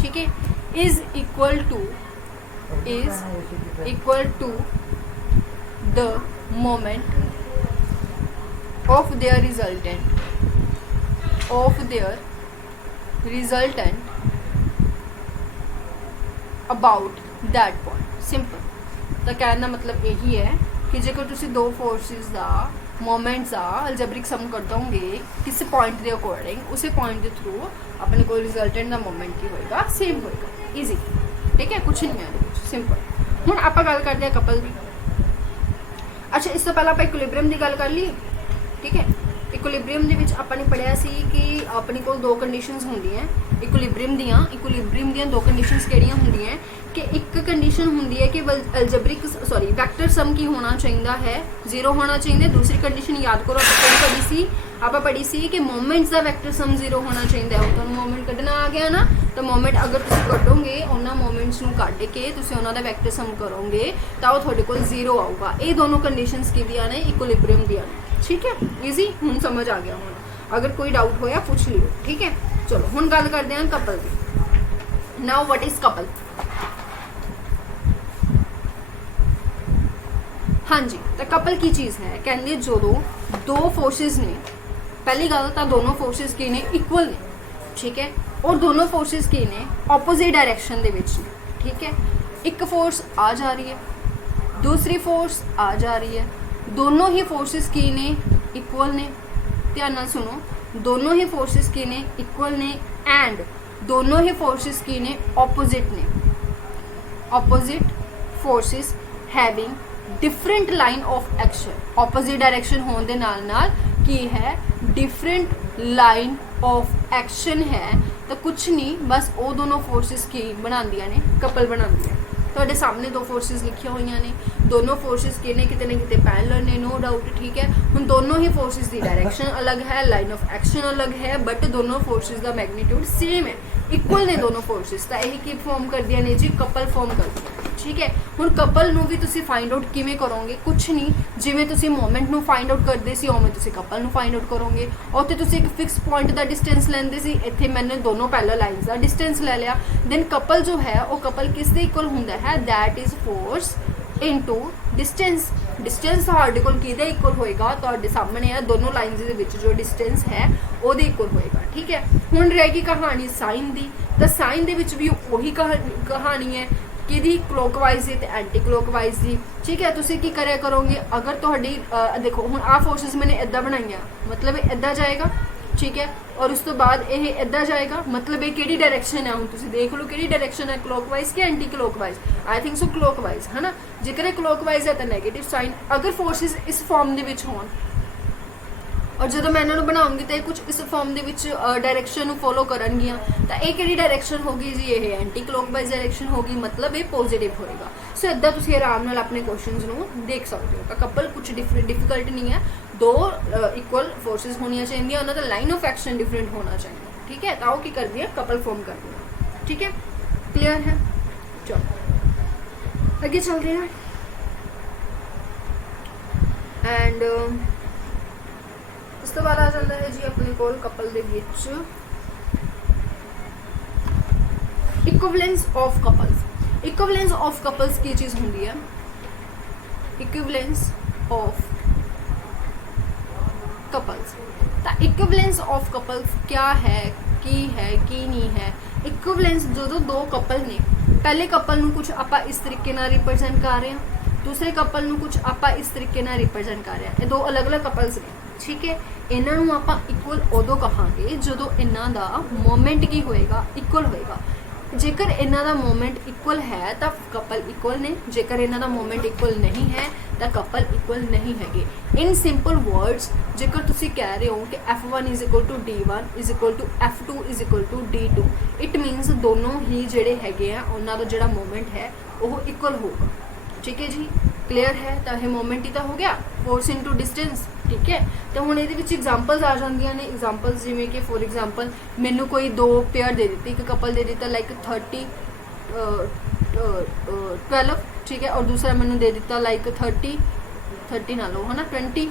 ठीक है, is equal to the moment of their resultant about that point. Simple, तो कहने का मतलब यही है कि जेकर तुसी दो फोर्सिस का मोमेंट्स का अलजेब्रिक सम कर दोगे किसी पॉइंट के अकॉर्डिंग, उसी पॉइंट के थ्रू अपने को रिजल्टेंट का मोमेंट की होएगा सेम होएगा। ईजी, ठीक है, कुछ नहीं है सिंपल। हुण आपां गल करते हैं कपल की। अच्छा, इस तो पहले आप इक्विलिब्रियम की गल कर ली। ठीक है, इक्विलिब्रियम दे विच आपां ने पढ़िया सी कि अपने को दो कंडीशनस होंदियां इक्विलिब्रियम दियां दो कंडीशनस किहड़ियां होंदियां कि एक कंडीशन होंदी है कि अलजेब्रिक वेक्टर सम की होना चाहिए है 0 होना चाहिए। दूसरी कंडीशन याद करो पढ़ी सी ਆਪਾਂ ਪੜ੍ਹੀ ਸੀ ਕਿ ਮੋਮੈਂਟਸ ਦਾ ਵੈਕਟਰ ਸਮ 0 ਹੋਣਾ ਚਾਹੀਦਾ ਹੈ। ਤੁਹਾਨੂੰ ਮੋਮੈਂਟ ਕੱਢਣਾ ਆ ਗਿਆ ਨਾ, ਤਾਂ ਮੋਮੈਂਟ ਅਗਰ ਤੁਸੀਂ ਕੱਢੋਗੇ ਉਹਨਾਂ ਮੋਮੈਂਟਸ ਨੂੰ ਕੱਢ ਕੇ ਤੁਸੀਂ ਉਹਨਾਂ ਦਾ ਵੈਕਟਰ ਸਮ ਕਰੋਗੇ ਤਾਂ ਉਹ ਤੁਹਾਡੇ ਕੋਲ 0 ਆਊਗਾ। ਇਹ ਦੋਨੋਂ ਕੰਡੀਸ਼ਨਸ ਕਿਹਦੀਆਂ ਨੇ? ਇਕੁਇਲਿਬ੍ਰੀਅਮ ਦੀਆਂ ਨੇ। ਠੀਕ ਹੈ, ਈਜ਼ੀ, ਹੁਣ ਸਮਝ ਆ ਗਿਆ। ਹੁਣ ਅਗਰ ਕੋਈ ਡਾਊਟ ਹੋਇਆ ਪੁੱਛ ਲਿਓ। ਠੀਕ ਹੈ, ਚਲੋ ਹੁਣ ਗੱਲ ਕਰਦੇ ਹਾਂ couple the. Now what is couple? ਹਾਂਜੀ, ਤਾਂ ਕਪਲ ਕੀ ਚੀਜ਼ ਹੈ? ਕਹਿੰਦੇ ਜਦੋਂ ਦੋ ਫੋਰਸਿਸ ਨੇ, ਪਹਿਲੀ ਗੱਲ ਤਾਂ ਦੋਨੋਂ ਫੋਰਸਿਸ ਕੀ ਨੇ? ਇਕੁਅਲ ਨੇ। ਠੀਕ ਹੈ, ਔਰ ਦੋਨੋਂ ਫੋਰਸਿਸ ਕੀ ਨੇ? ਆਪੋਜ਼ਿਟ ਡਾਇਰੈਕਸ਼ਨ ਦੇ ਵਿੱਚ ਨੇ। ਠੀਕ ਹੈ, ਇੱਕ ਫੋਰਸ ਆ ਜਾ ਰਹੀ ਹੈ, ਦੂਸਰੀ ਫੋਰਸ ਆ ਜਾ ਰਹੀ ਹੈ, ਦੋਨੋਂ ਹੀ ਫੋਰਸਿਸ ਕੀ ਨੇ? ਇਕੁਅਲ ਨੇ। ਧਿਆਨ ਨਾਲ ਸੁਣੋ, ਦੋਨੋਂ ਹੀ ਫੋਰਸਿਸ ਕੀ ਨੇ? ਇਕੁਅਲ ਨੇ। ਐਂਡ ਦੋਨੋਂ ਹੀ ਫੋਰਸਿਸ ਕੀ ਨੇ? ਆਪੋਜ਼ਿਟ ਨੇ। Opposite forces having different line of action. Opposite direction होने के नाल की है? डिफरेंट लाइन ऑफ एक्शन है। तो कुछ नहीं, बस वो दोनों फोर्सेस की बनांदियां ने? कपल बनांदियां। ਤੁਹਾਡੇ ਸਾਹਮਣੇ ਦੋ ਫੋਰਸਿਸ ਲਿਖੀਆਂ ਹੋਈਆਂ ਨੇ, ਦੋਨੋਂ ਫੋਰਸਿਸ ਕਿਨੇ ਕਿਤੇ ਨਾ ਕਿਤੇ ਪੈਰਲਲ ਨੇ, ਨੋ ਡਾਊਟ। ਠੀਕ ਹੈ, ਹੁਣ ਦੋਨੋਂ ਹੀ ਫੋਰਸਿਸ ਦੀ ਡਾਇਰੈਕਸ਼ਨ ਅਲੱਗ ਹੈ, ਲਾਈਨ ਆਫ ਐਕਸ਼ਨ ਅਲੱਗ ਹੈ, ਬਟ ਦੋਨੋਂ ਫੋਰਸਿਸ ਦਾ ਮੈਗਨੀਟਿਊਡ ਸੇਮ ਹੈ, ਇਕੁਅਲ ਨੇ ਦੋਨੋਂ ਫੋਰਸਿਸ। ਤਾਂ ਇਹ ਕੀ ਫਾਰਮ ਕਰਦੀਆਂ ਨੇ ਜੀ? ਕਪਲ ਫਾਰਮ ਕਰਦੀਆਂ। ਠੀਕ ਹੈ, ਹੁਣ ਕਪਲ ਨੂੰ ਵੀ ਤੁਸੀਂ ਫਾਈਂਡ ਆਊਟ ਕਿਵੇਂ ਕਰੋਗੇ? ਕੁਛ ਨਹੀਂ, ਜਿਵੇਂ ਤੁਸੀਂ ਮੋਮੈਂਟ ਨੂੰ ਫਾਈਂਡ ਆਊਟ ਕਰਦੇ ਸੀ ਉਵੇਂ ਤੁਸੀਂ ਕਪਲ ਨੂੰ ਫਾਈਂਡ ਆਊਟ ਕਰੋਗੇ। ਉੱਥੇ ਤੁਸੀਂ ਇੱਕ ਫਿਕਸ ਪੁਆਇੰਟ ਦਾ ਡਿਸਟੈਂਸ ਲੈਂਦੇ ਸੀ, ਇੱਥੇ ਮੈंने ਦੋਨੋਂ ਪੈਰਲਲ ਲਾਈਨਸ ਦਾ ਡਿਸਟੈਂਸ ਲੈ ਲਿਆ। ਦੈਨ ਕਪਲ ਜੋ ਹੈ ਉਹ ਕਪਲ ਕਿਸ ਦੇ ਇਕੁਅਲ ਹੁੰਦਾ ਹੈ? That is force into distance. Distance ਤੁਹਾਡੇ ਕੋਲ ਕਿਹਦੇ ਇਕੁਅਲ ਹੋਏਗਾ? ਤੁਹਾਡੇ ਸਾਹਮਣੇ ਆ ਦੋਨੋਂ ਲਾਈਨਸ ਦੇ ਵਿੱਚ ਜੋ ਡਿਸਟੈਂਸ ਹੈ ਉਹਦੇ ਇਕੁਅਲ ਹੋਏਗਾ। ਠੀਕ ਹੈ, ਹੁਣ ਰਹੇਗੀ ਕਹਾਣੀ ਸਾਈਨ ਦੀ। ਤਾਂ ਸਾਈਨ ਦੇ ਵਿੱਚ ਵੀ ਉਹੀ ਕਹਾਣੀ ਹੈ, ਕਿਹਦੀ? ਕਲੋਕਵਾਈਜ਼ ਦੀ ਤੇ ਐਂਟੀ ਕਲੋਕਵਾਈਜ਼ ਦੀ। ਠੀਕ ਹੈ, ਤੁਸੀਂ ਕੀ ਕਰਿਆ ਕਰੋਗੇ? ਅਗਰ ਤੁਹਾਡੀ ਦੇਖੋ ਹੁਣ ਆਹ ਫੋਰਸਿਸ ਮੈंने ਇੱਦਾਂ ਬਣਾਈਆਂ, ਮਤਲਬ ਇਹ ਇੱਦਾਂ ਜਾਏਗਾ। ਠੀਕ ਹੈ, ਔਰ ਉਸ ਤੋਂ ਬਾਅਦ ਇਹ ਇੱਦਾਂ ਜਾਏਗਾ, ਮਤਲਬ ਇਹ ਕਿਹੜੀ ਡਾਇਰੈਕਸ਼ਨ ਹੈ? ਹੁਣ ਤੁਸੀਂ ਦੇਖ ਲਓ ਕਿਹੜੀ ਡਾਇਰੈਕਸ਼ਨ ਹੈ, ਕਲੋਕਵਾਈਜ਼ ਕਿ anti clockwise? I think so clockwise, ਹੈ ਨਾ। ਜੇਕਰ ਇਹ ਕਲੋਕਵਾਈਜ਼ ਹੈ ਤਾਂ ਨੈਗੇਟਿਵ ਸਾਈਨ। ਅਗਰ ਫੋਰਸਿਸ ਇਸ ਫਾਰਮ ਦੇ ਵਿੱਚ ਹੋਣ ਔਰ ਜਦੋਂ ਮੈਂ ਇਹਨਾਂ ਨੂੰ ਬਣਾਉਂਗੀ ਤਾਂ ਇਹ ਕੁਝ ਇਸ ਫਾਰਮ ਦੇ ਵਿੱਚ ਡਾਇਰੈਕਸ਼ਨ ਨੂੰ ਫੋਲੋ ਕਰਨਗੀਆਂ, ਤਾਂ ਇਹ ਕਿਹੜੀ ਡਾਇਰੈਕਸ਼ਨ ਹੋਗੀ ਜੀ? ਇਹ ਐਂਟੀ ਕਲੋਕਵਾਈਜ਼ ਡਾਇਰੈਕਸ਼ਨ ਹੋਗੀ, ਮਤਲਬ ਇਹ ਪੋਜ਼ਿਟਿਵ ਹੋਏਗਾ। ਸੋ ਇੱਦਾਂ ਤੁਸੀਂ ਆਰਾਮ ਨਾਲ ਆਪਣੇ ਕੁਐਸਚਨਸ ਨੂੰ ਦੇਖ ਸਕਦੇ ਹੋ। ਤਾਂ ਕਪਲ ਕੁਝ ਡਿਫਿਕਲਟ ਨਹੀਂ ਹੈ, ਦੋ ਇਕੁਅਲ ਫੋਰਸਿਸ ਹੋਣੀਆਂ ਚਾਹੀਦੀਆਂ, ਉਹਨਾਂ ਦਾ ਲਾਈਨ ਆਫ ਐਕਸ਼ਨ ਡਿਫਰੈਂਟ ਹੋਣਾ ਚਾਹੀਦਾ। ਠੀਕ ਹੈ, ਤਾਂ ਉਹ ਕੀ ਕਰਦੀ ਹੈ? ਕਪਲ ਫਾਰਮ करती है। ठीक है, क्लियर है? चलो आगे चल रहे हैं। एंड ਉਸ ਤੋਂ ਬਾਅਦ ਆ ਜਾਂਦਾ ਹੈ ਜੀ ਆਪਣੇ ਕੋਲ ਕਪਲ ਦੇ ਵਿੱਚ ਇਕੁਇਵਲੈਂਸ ਆਫ ਕਪਲਸ। ਇਕੁਇਵਲੈਂਸ ਆਫ ਕਪਲਸ ਕੀ ਚੀਜ਼ ਹੁੰਦੀ ਹੈ? ਇਕੁਇਵਲੈਂਸ ਆਫ कपल्स। ਤਾਂ ਇਕੁਇਵਲੈਂਸ ਆਫ ਕਪਲਸ क्या है, ਕੀ ਨਹੀਂ ਹੈ? ਇਕੁਇਵਲੈਂਸ ਜਦੋਂ ਦੋ ਕਪਲ ਨੇ, ਪਹਿਲੇ ਕਪਲ ਨੂੰ ਕੁਝ ਆਪਾਂ ਇਸ ਤਰੀਕੇ ਨਾਲ ਰਿਪਰੈਜ਼ੈਂਟ ਕਰ ਰਹੇ ਹਾਂ, ਦੂਸਰੇ ਕਪਲ ਨੂੰ ਕੁਝ ਆਪਾਂ ਇਸ ਤਰੀਕੇ ਨਾਲ ਰਿਪਰੈਜ਼ੈਂਟ ਕਰ ਰਹੇ ਹਾਂ। ਇਹ ਦੋ ਅਲੱਗ-ਅਲੱਗ ਕਪਲਸ ਨੇ। ਠੀਕ ਹੈ, ਇਹਨਾਂ ਨੂੰ ਆਪਾਂ ਇਕੁਅਲ ਉਦੋਂ ਕਹਾਂਗੇ ਜਦੋਂ ਇਹਨਾਂ ਦਾ ਮੋਮੈਂਟ ਕੀ ਹੋਏਗਾ? ਇਕੁਅਲ ਹੋਏਗਾ। ਜੇਕਰ ਇਹਨਾਂ ਦਾ ਮੋਮੈਂਟ ਇਕੁਅਲ ਹੈ ਤਾਂ ਕਪਲ ਇਕੁਅਲ ਨੇ, ਜੇਕਰ ਇਹਨਾਂ ਦਾ ਮੋਮੈਂਟ ਇਕੁਅਲ ਨਹੀਂ ਹੈ ਤਾਂ ਕਪਲ ਇਕੁਅਲ ਨਹੀਂ ਹੈਗੇ। ਇਨ ਸਿੰਪਲ ਵਰਡਸ, ਜੇਕਰ ਤੁਸੀਂ ਕਹਿ ਰਹੇ ਹੋ ਕਿ F1 D1 F2 D2, it means ਦੋਨੋਂ ਹੀ ਜਿਹੜੇ ਹੈਗੇ ਆ ਉਹਨਾਂ ਦਾ ਜਿਹੜਾ ਮੋਮੈਂਟ ਹੈ ਉਹ ਇਕੁਅਲ ਹੋਊਗਾ। ਠੀਕ ਹੈ ਜੀ, ਕਲੀਅਰ ਹੈ? ਤਾਂ ਇਹ ਮੋਮੈਂਟ ਹੀ ਤਾਂ ਹੋ ਗਿਆ, ਫੋਰਸ ਇਨਟੂ ਡਿਸਟੈਂਸ। ਠੀਕ ਹੈ, ਤਾਂ ਹੁਣ ਇਹਦੇ ਵਿੱਚ ਐਗਜ਼ਾਮਪਲਸ ਆ ਜਾਂਦੀਆਂ ਨੇ। ਐਗਜ਼ਾਮਪਲਸ ਜਿਵੇਂ ਕਿ ਫੋਰ ਐਗਜ਼ਾਮਪਲ ਮੈਨੂੰ ਕੋਈ ਦੋ ਪੇਅਰ ਦੇ ਦਿੱਤੀ, ਇੱਕ ਕਪਲ ਦੇ ਦਿੱਤਾ ਲਾਈਕ 12, ਠੀਕ ਹੈ, ਔਰ ਦੂਸਰਾ ਮੈਨੂੰ ਦੇ ਦਿੱਤਾ ਲਾਈਕ 30 ਨਾ ਲਓ, ਹੈ ਨਾ, 28।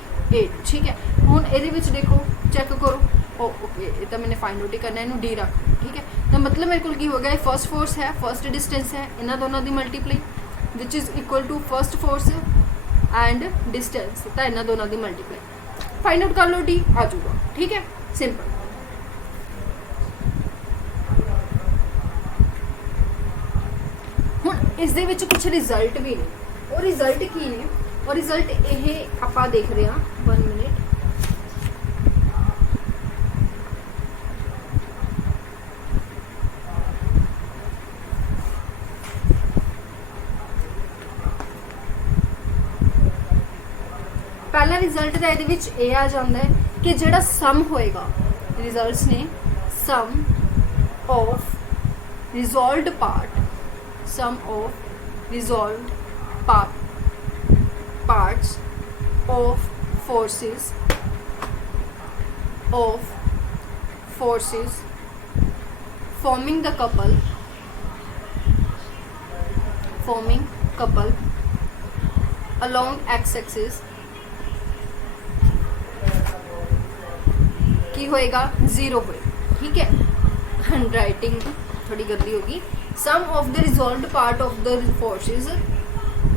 ਠੀਕ ਹੈ, ਹੁਣ ਇਹਦੇ ਵਿੱਚ ਦੇਖੋ, ਚੈੱਕ ਕਰੋ। ਓਕੇ, ਇਹ ਤਾਂ ਮੈंने फाइंड आउट ही करना है, ਇਹਨੂੰ डी ਰੱਖ। ਠੀਕ ਹੈ, ਤਾਂ ਮਤਲਬ ਮੇਰੇ ਕੋਲ ਕੀ ਹੋ ਗਿਆ? ਇਹ ਫਰਸਟ ਫੋਰਸ ਹੈ, ਫਰਸਟ ਡਿਸਟੈਂਸ ਹੈ, ਇਹਨਾਂ ਦੋਨਾਂ ਦੀ ਮਲਟੀਪਲਾਈ ਵਿਚ is equal to first force and distance. ਤਾਂ ਇਹਨਾਂ ਦੋਨਾਂ ਦੀ ਮਲਟੀਪਲਾਈ फाइंड आउट कर लो, डी आ जाऊगा। ठीक है, सिंपल। ਹੁਣ ਇਸ ਦੇ ਵਿੱਚ ਕੁਝ ਰਿਜ਼ਲਟ ਵੀ ਨੇ। ਉਹ ਰਿਜ਼ਲਟ ਕੀ ਨੇ? ਉਹ ਰਿਜ਼ਲਟ ਇਹ ਆਪਾਂ ਦੇਖ ਰਹੇ ਹਾਂ। 1 ਮਿੰਟ। ਪਹਿਲਾ ਰਿਜ਼ਲਟ ਦਾ ਇਹਦੇ ਵਿੱਚ ਇਹ ਆ ਜਾਂਦਾ ਹੈ ਕਿ ਜਿਹੜਾ ਸਮ ਹੋਏਗਾ, ਰਿਜ਼ਲਟਸ ਨੇ sum of resolved part, sum of resolved parts of forces of forces forming couple along x-axis की होएगा जीरो होएगा। ठीक है, हैंड राइटिंग थोड़ी गंदी होगी। Sum of the resolved part of the forces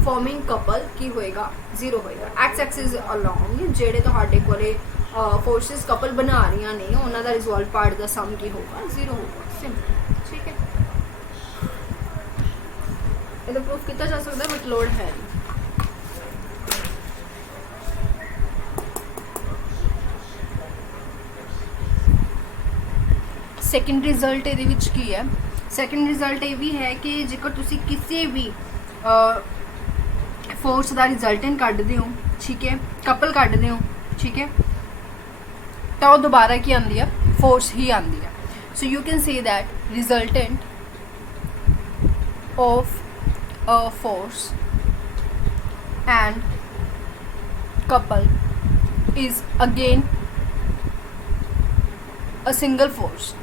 forming couple की होएगा जीरो होएगा। एक्स एक्सिस अलोंग जेडे तुहाडे कोले फोर्सेस कपल बना रही ने उन्हों का रिजॉल्व पार्ट का सम की होगा जीरो होगा। सिंपल। ठीक है, ये प्रूफ किया जा सकता है बट लोड है नहीं। सैकेंड रिजल्ट ये की है, सैकेंड रिजल्ट ये भी है कि जेकर तुसी किसी भी फोर्स का रिजल्टेंट कढ़ते हो, ठीक है, कपल कढ़ते हो, ठीक है, तो दोबारा की आती है फोर्स ही आती है। So you can say that resultant of a force and couple is again a single force.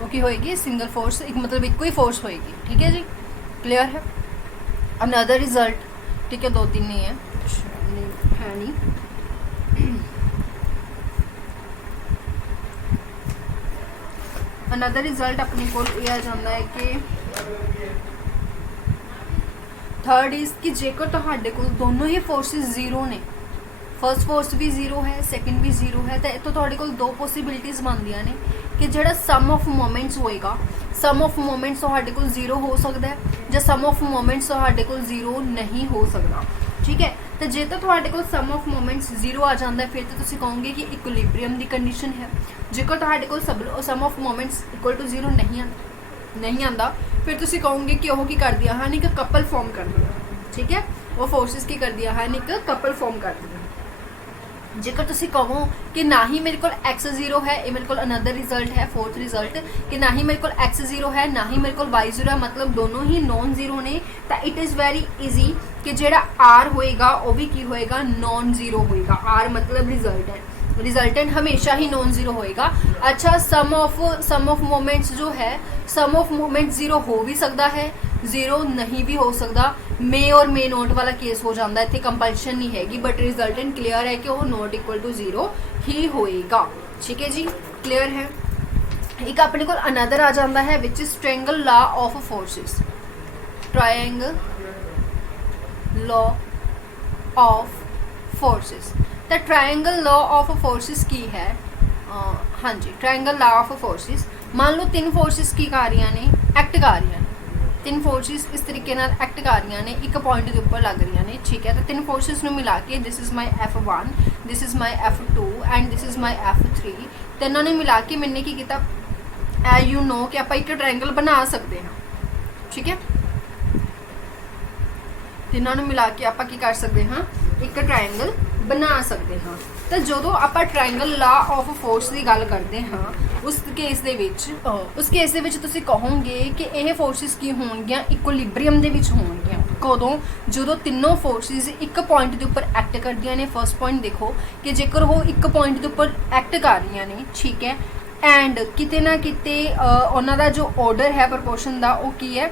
वो की होएगी सिंगल फोर्स, एक मतलब एक ही फोर्स होएगी। ठीक है जी, क्लियर है। अनदर रिजल्ट, ठीक है, दो तीन नहीं है, है नहीं। अनदर रिजल्ट अपने को यह आ जाता है कि थर्ड इज कि जेकर तुहाडे कोल दोनों ही फोर्सेस जीरो ने, फर्स्ट फोर्स भी जीरो है, सैकेंड भी जीरो है, तो तुहाडे कोल दो पॉसिबिलिटीज़ बनदियां ने कि जिहड़ा सम ऑफ मोमेंट्स होएगा, सम ऑफ मोमेंट्स तुहाडे कोल जीरो हो सकता है ਜਾਂ सम ऑफ मोमेंट्स तुहाडे कोल जीरो नहीं हो सकता। ठीक है, तो जे तो तुहाडे कोल सम ऑफ मोमेंट्स जीरो आ जाता है फिर तो तुसीं कहोगे कि इक्विलिब्रियम की कंडीशन है। जेकर तुहाडे कोल sum of moments equal to zero नहीं आता फिर तुसीं कहोगे कि वह की कर दिया है एक कपल फॉर्म कर दिया। ठीक है, वो फोर्सेस की कर दिया है एक कपल फॉर्म कर दिया। जेकर तुसी कहो कि ना ही मेरे को एक्स जीरो है, ये मेरे को अनदर रिजल्ट है, फोर्थ रिजल्ट कि ना ही मेरे को एक्स जीरो है ना ही मेरे को वाई जीरो है, मतलब दोनों ही नॉन जीरो ने, तो इट इज़ वेरी ईजी कि जेड़ा आर होएगा वो भी की होएगा नॉन जीरो होएगा। आर मतलब रिजल्टेंट हमेशा ही नॉन जीरो होएगा। अच्छा, सम ऑफ मोमेंट्स जो है, सम ऑफ मोमेंट्स जीरो हो भी सकता है, जीरो नहीं भी हो सकता, मे और मे नोट वाला केस हो जाता है, इतनी कंपल्शन नहीं हैगी, बट रिजल्टेंट क्लियर है कि वो नॉट इक्वल टू जीरो ही होएगा। ठीक है जी, क्लियर है। एक अपने को अनदर आ जाता है which is triangle law of forces, triangle law of forces. तो ट्रायंगल लॉ ऑफ फोर्सेस की है, हाँ जी, ट्रायंगल लॉ ऑफ फोर्सेस। मान लो तीन फोर्सेस की कर रही ने, एक्ट कर रही ने, तीन फोर्सेस इस तरीके नाल एक्ट कर रही ने, एक पॉइंट के उपर लग रही ने। ठीक है, तो तीन फोर्सेस नूं मिला के this is my F1, this is my F2 and this is my F3, तीनों ने मिला के मैंने की किया, यू नो कि आप एक ट्रायंगल बना सकते हैं। ठीक है, तीनों ने मिला के आप की कर सकते हैं, एक ट्रायंगल बना सकते हैं। तो जो आप ट्रायंगल लॉ ऑफ फोर्स की गल करते हैं उस केस दे विच तुसीं कहोगे कि यह फोर्सिस की होणगियां इक्विलिब्रियम दे विच होणगियां। कदों जो तीनों फोर्सिस एक पॉइंट के उपर एक्ट करदियां ने। फर्स्ट पॉइंट देखो कि जेकर वो एक पॉइंट के उपर एक्ट कर रही ने, ठीक है, एंड किते ना किते उन्हां दा जो ऑर्डर है प्रपोर्शन का वो की है,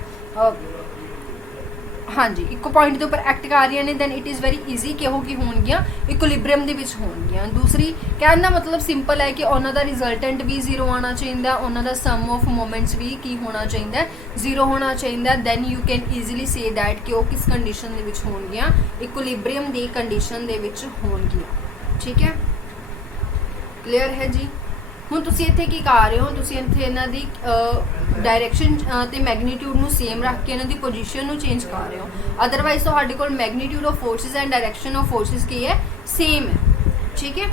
हाँ जी, एक पॉइंट के उपर एक्ट कर रही ने, then it is very easy कि वो की होणगियां इक्विलिब्रियम दे विच होणगियां। दूसरी कहने का मतलब सिंपल है कि उन्हां दा रिजल्टेंट भी जीरो आना चाहिए, उन्हां दा सम ऑफ मोमेंट्स भी की होना चाहिए, जीरो होना चाहिए। Then you can easily say that कि वो किस कंडीशन दे विच होणगियां, इक्विलिब्रियम दी कंडीशन दे विच होणगियां। ठीक है, क्लियर है जी। हुण तुसीं इत्थे की कर रहे हो, तुसीं इत्थे इन्हां दी डायरैक्शन ते मैगनीट्यूड नूं सेम रख के इन्हां दी पोजीशन नूं चेंज कर रहे हो। अदरवाइज तुहाडे कोल magnitude of forces and direction of forces की है, सेम है। ठीक है,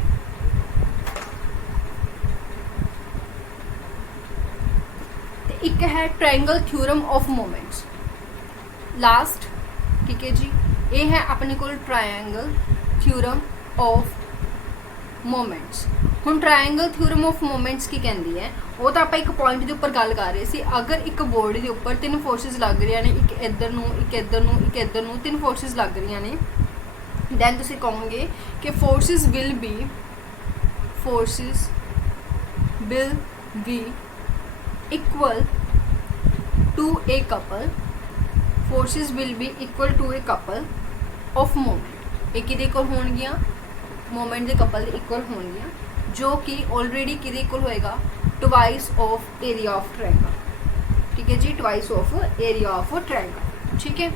ते एक है triangle theorem of moments last. ठीक है जी, ये है अपने कोल ट्रायंगल थ्योरम ऑफ मोमेंट्स। हुण ट्रायंगल थ्योरम ऑफ मोमेंट्स की कहती है, वो तो आप एक पॉइंट के उपर गल कर रहे सी। अगर एक बोर्ड के उपर तीन फोर्सिस लग रही ने, एक इधर नूं, एक इधर नूं, एक इधर नूं, तीन फोर्सिस लग रही ने, दैन तुसीं कहोगे कि forces forces will be equal to a couple forces will be equal to a couple of moment ਇਹ ਕਿਹਦੇ ਇਕੁਅਲ ਹੋਣਗੀਆਂ ਮੋਮੈਂਟ ਦੇ ਕਪਲ ਦੇ ਇਕੁਅਲ ਹੋਣਗੀਆਂ ਜੋ ਕਿ ਆਲਰੇਡੀ ਕਿਹਦੇ ਇਕੁਅਲ ਹੋਏਗਾ twice of area of triangle ठीक है जी twice of area of triangle ठीक है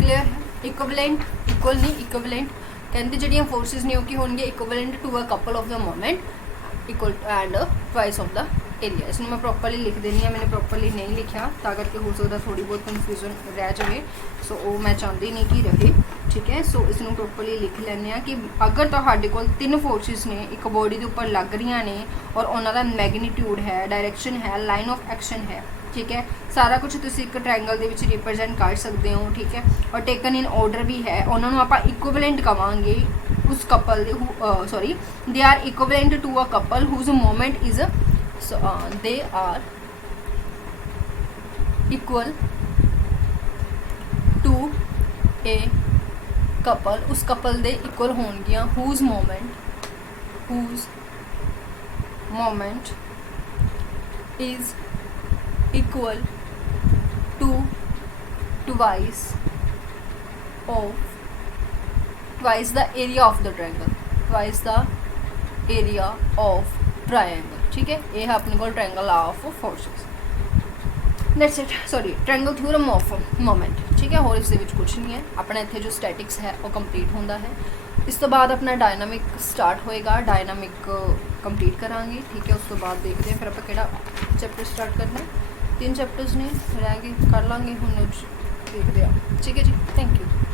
क्लियर है इक्विवेलेंट इक्वल नहीं इक्विवेलेंट कहते ਜਿਹੜੀਆਂ फोर्सेस ने की होंगे equivalent to a couple of the moment equal and twice of the area इसमें मैं प्रॉपरली लिख देनी है मैंने प्रॉपरली नहीं लिखा ता करके हो सकता थोड़ी बहुत कन्फ्यूजन रह जाए सो वो मैं चाहती नहीं कि रहे ठीक है सो इसनों प्रॉपरली लिख लें कि अगर तुहाडे कोल 3 फोर्सेस ने एक बॉडी के उपर लग रही ने और उन्होंने मैगनीट्यूड है डायरैक्शन है लाइन ऑफ एक्शन है ठीक है सारा कुछ तुसी एक ट्रायंगल दे विच रिप्रेजेंट कर सकते हो ठीक है और टेकन इन ऑर्डर भी है उन्होंने आप इक्विवेलेंट कवांगे उस couple sorry they are equivalent to a couple whose moment is they are equal to a couple उस कपल दे इक्वल होणगियां whose moment is equal to twice the area of the triangle twice the area of triangle ठीक है ये है अपने को triangle of forces that's it sorry triangle theorem of moment ठीक है और इस कुछ नहीं है अपना इतने जो स्टैटिक्स है वो कंप्लीट होता है इस तो बाद अपना डायनामिक स्टार्ट होएगा डायनामिक कंप्लीट करांगे ठीक है उस तो बाद देखते हैं फिर आप केड़ा चैप्टर स्टार्ट करना है 3 चैप्टर्स ने रह गए कर लाँगे हम देखते हैं ठीक है जी थैंक यू